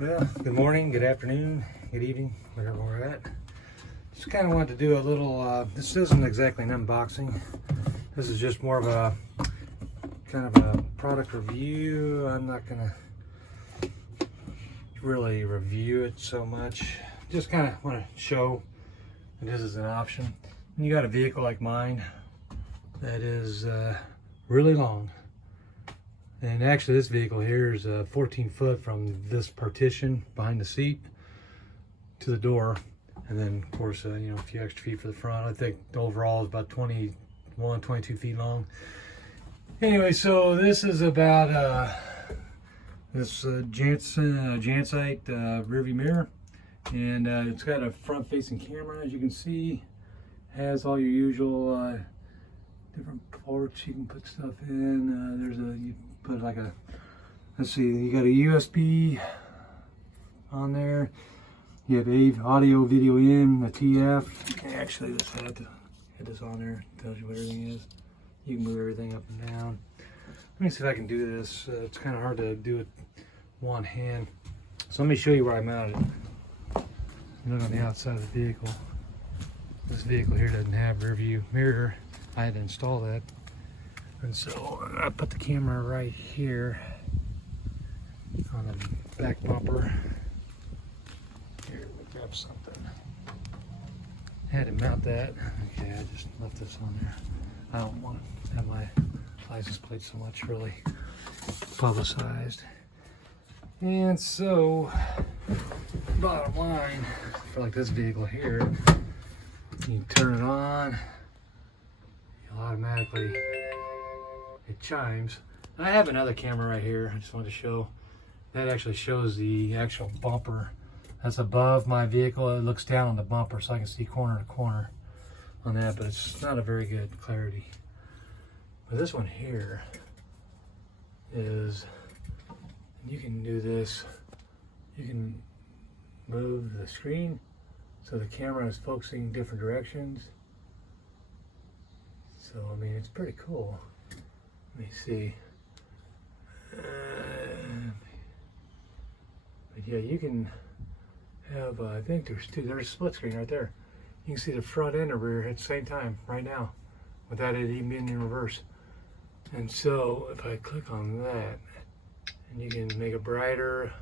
Well, good morning, good afternoon, good evening, wherever we're at. Just kind of wanted to do a little, this isn't exactly an unboxing. This is just more of a kind of a product review. I'm not going to really review it so much. Just kind of want to show that this is an option. When you got a vehicle like mine that is really long. And actually this vehicle here is 14 foot from this partition behind the seat to the door. And then of course, you know, a few extra feet for the front. I think the overall is about 21, 22 feet long. Anyway, so this is about this Jansite rearview mirror. And it's got a front facing camera, as you can see. Has all your usual different ports you can put stuff in. There's a, you put like a, let's see, you got a USB on there. You have audio, video in, a TF. Actually, this had to hit this on there. Tells you what everything is. You can move everything up and down. Let me see if I can do this. It's kind of hard to do it one hand. So let me show you where I mounted it. Look on the outside of the vehicle. This vehicle here doesn't have rear view mirror. I had to install that. And so I put the camera right here on the back bumper. Here, let me grab something. I had to mount that. Okay, I just left this on there. I don't want to have my license plate so much really publicized. And so, bottom line, for like this vehicle here, you turn it on, you'll automatically, it chimes. I have another camera right here, I just wanted to show. That actually shows the actual bumper. That's above my vehicle. It looks down on the bumper so I can see corner to corner on that, but it's not a very good clarity. But this one here is, you can do this, you can move the screen so the camera is focusing different directions. So, I mean, it's pretty cool. Let me see. But yeah, you can have, I think there's two, there's a split screen right there. You can see the front and the rear at the same time right now without it even being in reverse. And so if I click on that, and you can make it brighter,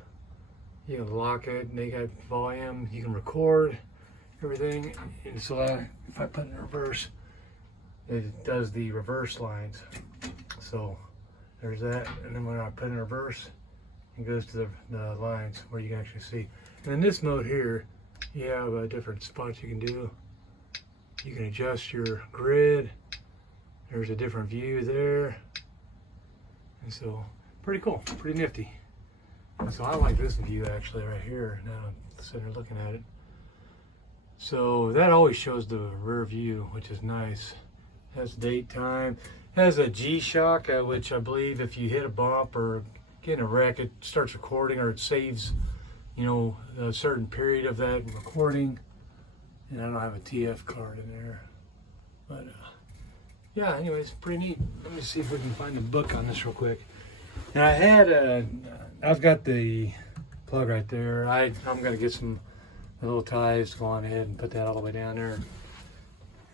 you can lock it, make it volume, you can record everything. And so if I put it in reverse, it does the reverse lines. So there's that, and then when I put it in reverse, it goes to the lines where you can actually see. And in this mode here, you have different spots you can do. You can adjust your grid. There's a different view there. And so, pretty cool, pretty nifty. And so I like this view actually right here. Now I'm sitting there looking at it. So that always shows the rear view, which is nice. Has date, time. Has a G-Shock, which I believe if you hit a bump or get in a wreck, it starts recording, or it saves, you know, a certain period of that recording. And I don't have a TF card in there. But yeah, anyways, pretty neat. Let me see if we can find the book on this real quick. And I had I've got the plug right there. I'm gonna get some little ties to go on ahead and put that all the way down there.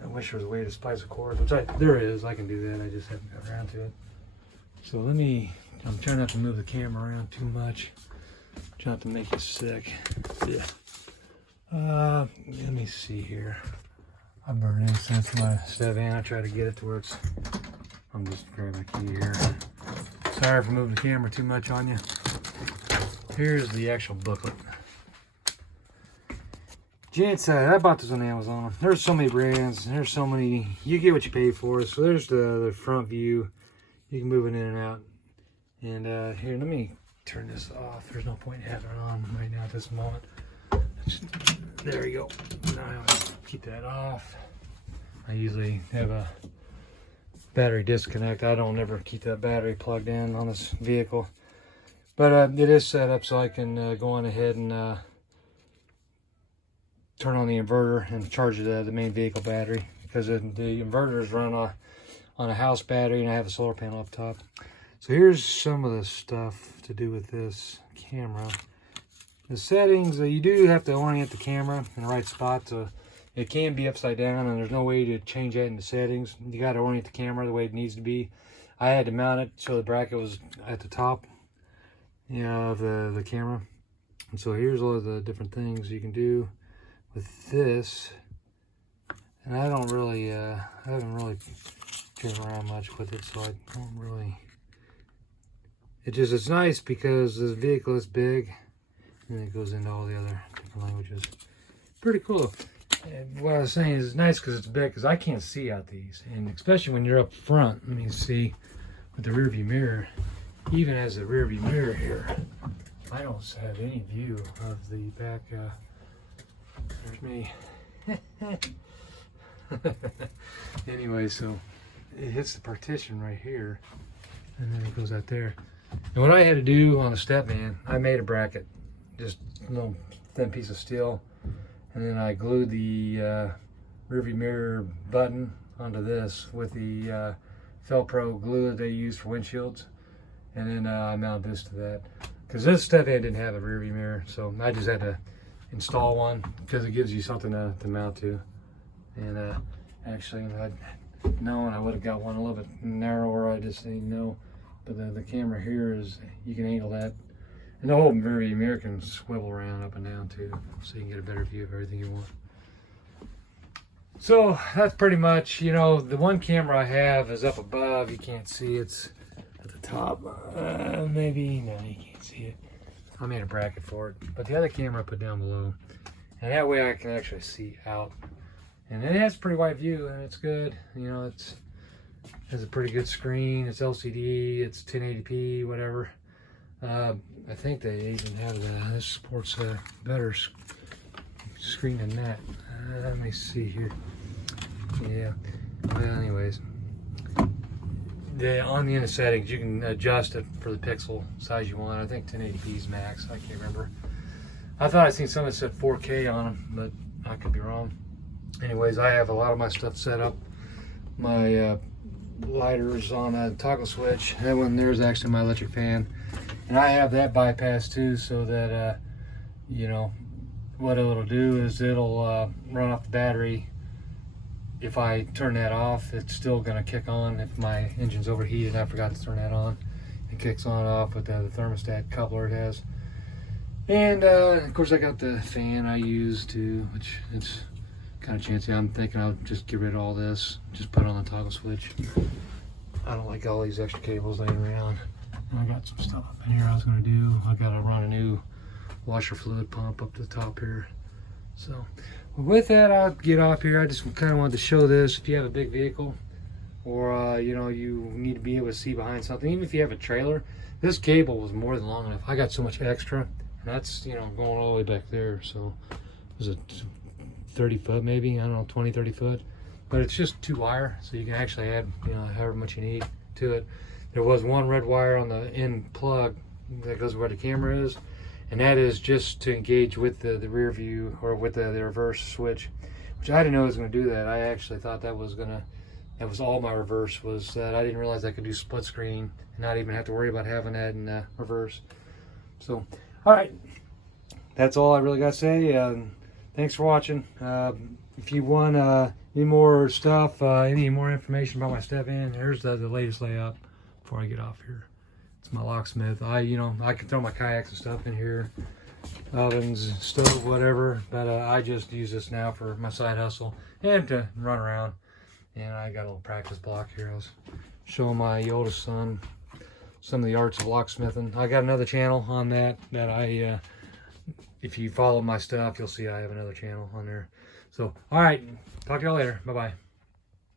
I wish there was a way to splice a cord, which there is. I can do that. I just haven't got around to it. So I'm trying not to move the camera around too much. Trying not to make you sick. Yeah. Let me see here. I burned incense in my Stepvan. I try to get it to where it's, I'm just grabbing my key here. Sorry for moving the camera too much on you. Here's the actual booklet. Jansite, I bought this on Amazon. There's so many brands. There's so many, you get what you pay for. So there's the front view. You can move it in and out. And here, let me turn this off. There's no point in having it on right now at this moment. There we go. Now I'll keep that off. I usually have a battery disconnect. I don't ever keep that battery plugged in on this vehicle. But it is set up so I can go on ahead and turn on the inverter and charge the main vehicle battery, because the inverters run on a house battery and I have a solar panel up top. So here's some of the stuff to do with this camera. The settings, you do have to orient the camera in the right spot. So it can be upside down, and there's no way to change that in the settings. You got to orient the camera the way it needs to be. I had to mount it so the bracket was at the top, of the camera. And so here's all of the different things you can do with this. And I haven't really driven around much with it, so I don't really. It's nice because this vehicle is big, and it goes into all the other different languages. Pretty cool. And what I was saying is it's nice because it's big, because I can't see out these, and especially when you're up front. Let me see with the rear view mirror. Even as a rear view mirror here, I don't have any view of the back. There's me. Anyway, so it hits the partition right here, and then it goes out there. And what I had to do on the Stepvan, I made a bracket, just a little thin piece of steel, and then I glued the rearview mirror button onto this with the Felpro glue that they use for windshields, and then I mounted this to that, because this Stepvan didn't have a rearview mirror, so I just had to install one because it gives you something to mount to. And actually, if I'd known, I would have got one a little bit narrower. I just didn't know. But the camera here is, you can angle that. And the whole rearview mirror can swivel around up and down too, so you can get a better view of everything you want. So that's pretty much, the one camera I have is up above. You can't see, it's at the top. Maybe, no, you can't see it. I made a bracket for it. But the other camera I put down below. And that way I can actually see out. And it has a pretty wide view, and it's good. It has a pretty good screen. It's LCD. It's 1080p, whatever. I think they even have this supports a better screen than that. Let me see here. Yeah. Well, anyways, on the inner settings, you can adjust it for the pixel size you want. I think 1080p is max. I can't remember. I thought I seen some that said 4K on them, but I could be wrong. Anyways, I have a lot of my stuff set up. My lighters on a toggle switch. That one there is actually my electric fan. And I have that bypassed too, so that, what it'll do is it'll run off the battery. If I turn that off, it's still going to kick on. If my engine's overheated, I forgot to turn that on. It kicks on and off with the thermostat coupler it has. And, of course, I got the fan I use too, which it's kind of chancy. I'm thinking I'll just get rid of all this, just put it on the toggle switch. I don't like all these extra cables laying around. And I got some stuff up in here I was going to do. I got to run a new washer fluid pump up to the top here. So with that, I'll get off here. I just kind of wanted to show this. If you have a big vehicle, or you need to be able to see behind something, even if you have a trailer, this cable was more than long enough. I got so much extra, and that's going all the way back there. So was it 30 foot maybe, I don't know, 20, 30 foot, but it's just 2 wire, so you can actually add however much you need to it. There was one red wire on the end plug that goes where the camera is, and that is just to engage with the rear view, or with the reverse switch, which I didn't know it was going to do that. I actually thought that was all my reverse was. That I didn't realize I could do split screen and not even have to worry about having that in reverse. So all right, that's all I really got to say. Thanks for watching. If you want any more stuff, any more information about my Stepvan, here's the latest layout before I get off here. It's my locksmith. I can throw my kayaks and stuff in here, ovens, stove, whatever, but I just use this now for my side hustle and to run around. And I got a little practice block here. I was showing my oldest son some of the arts of locksmithing. I got another channel on that I if you follow my stuff, you'll see I have another channel on there. So, all right, talk to y'all later. Bye-bye.